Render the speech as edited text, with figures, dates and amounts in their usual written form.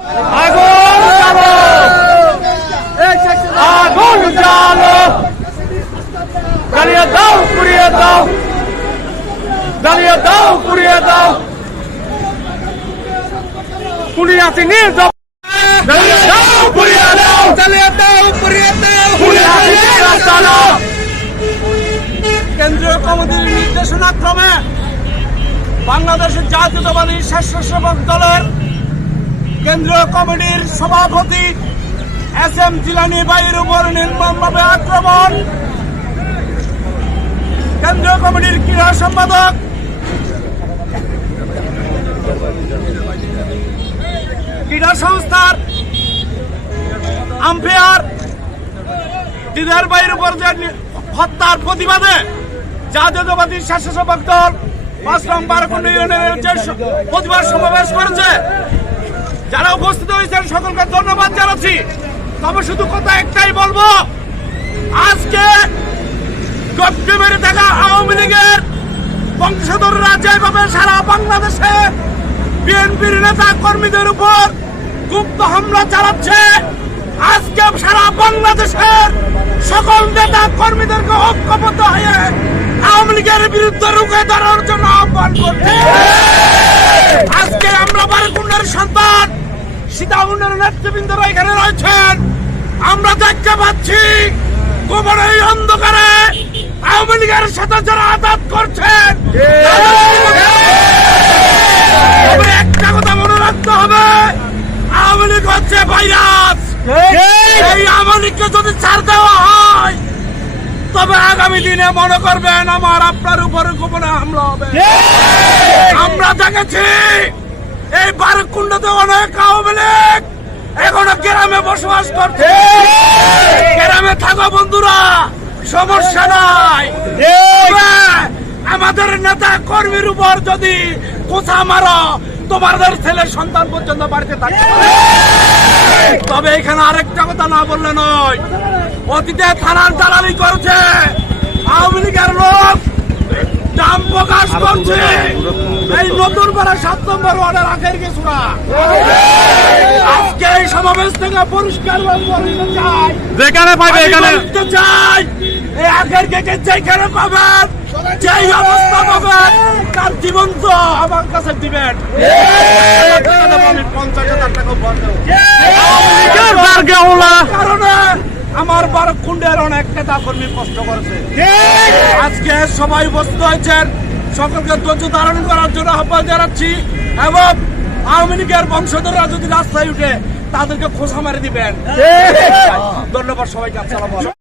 আগুন জ্বালো, আগুন জ্বালো, জ্বালিয়ে দাও, পুড়িয়ে দাও, জ্বালিয়ে দাও, পুড়িয়ে দাও, পুড়িয়ে আসেনি জ্বালিয়ে দাও, পুড়িয়ে দাও, জ্বালিয়ে দাও, পুড়িয়ে দাও, পুড়িয়ে আসেনি জ্বালো। কেন্দ্রীয় কমিটির নির্দেশনা ক্রমে বাংলাদেশের জাতীয়তাবাদী স্বেচ্ছাসেবক দলের কেন্দ্রীয় কমিটির সভাপতি এস.এম. জিলানী ভাইয়ের উপর নির্মমভাবে আক্রমণ। কেন্দ্রীয় কমিটির ক্রীড়া সম্পাদক ক্রীড়া সংস্থার আম্পায়ার দিদার ভাইয়ের উপর যে হত্যার প্রতিবাদে জাতীয়তাবাদী স্বেচ্ছাসেবক দল ৫ নং বারকুন্ডা ইউনিয়নের যে প্রতিবাদ সমাবেশ করেছে, যারা উপস্থিত হয়েছেন সকলকে ধন্যবাদ জানাচ্ছি। তবে শুধু কথা একটাই বলবো, আজকে গপ্পি মেরে থাকা আওয়ামী লীগের বংশধররা যেভাবে সারা বাংলাদেশে বিএনপির নেতা কর্মীদের উপর গুপ্ত হামলা চালাচ্ছে, আজকে সারা বাংলাদেশের সকল নেতা কর্মীদেরকে ঐক্যবদ্ধ হয়ে আওয়ামী লীগের বিরুদ্ধে রুখে দাঁড়ানোর জন্য আহ্বান করছি। আজকে আমরা বারকুন্ডার সন্তান সীতাকুণ্ডের নেতৃবৃন্দরা এখানে রয়েছেন, আমরা দেখতে পাচ্ছি গোপনে এই অন্ধকারে আওয়ামী লীগের সাথে যারা আঘাত করছেন। একটা কথা মনে রাখতে হবে, আওয়ামী লীগ হচ্ছে ভাইরাস। এই আওয়ামী লীগকে যদি ছাড় দেওয়া হয়, তবে আগামী দিনে মনে করবেন আমার আপনার উপরে গোপনে হামলা হবে। আমরা দেখেছি এই বারকুন্ডাতে অনেক আওয়ামী লীগ এখনো গ্রামে বসবাস করছে। গ্রামে থাকা বন্ধুরা, সমস্যা নাই, আমাদের নেতা কর্মীর উপর যদি কোথা মারো, তোমাদের ছেলে সন্তান পর্যন্ত বাড়িতে থাকে। তবে এখানে আরেকটা কথা না বললে নয়, অতীতে থানার দালালি করছে আওয়ামী লীগের লোক, নাম প্রকাশ করছে এই নতুন করে ৭ নম্বর ওয়ার্ডের আখের কিছুরা। আজকে এই সমাবেশ থেকে পরিষ্কার চাই, যেখানে পাবে এখানে চাই, এই আখের কেকে যেখানে পাবেন, যেই অবস্থা পাবেন, তার জীবন তো আমার কাছে দিবেন। আমি ৫০,০০০ টাকা কারণে আমার বারকুন্ডের অনেক নেতা কর্মী কষ্ট করেছে। আজকে সবাই উপস্থিত হয়েছেন, সকলকে ধৈর্য ধারণ করার জন্য আহ্বান জানাচ্ছি এবং আওয়ামী লীগের বংশধররা যদি রাস্তায় উঠে তাদেরকে খোঁচা মারি দিবেন। ধন্যবাদ সবাইকে। আসসালামু আলাইকুম।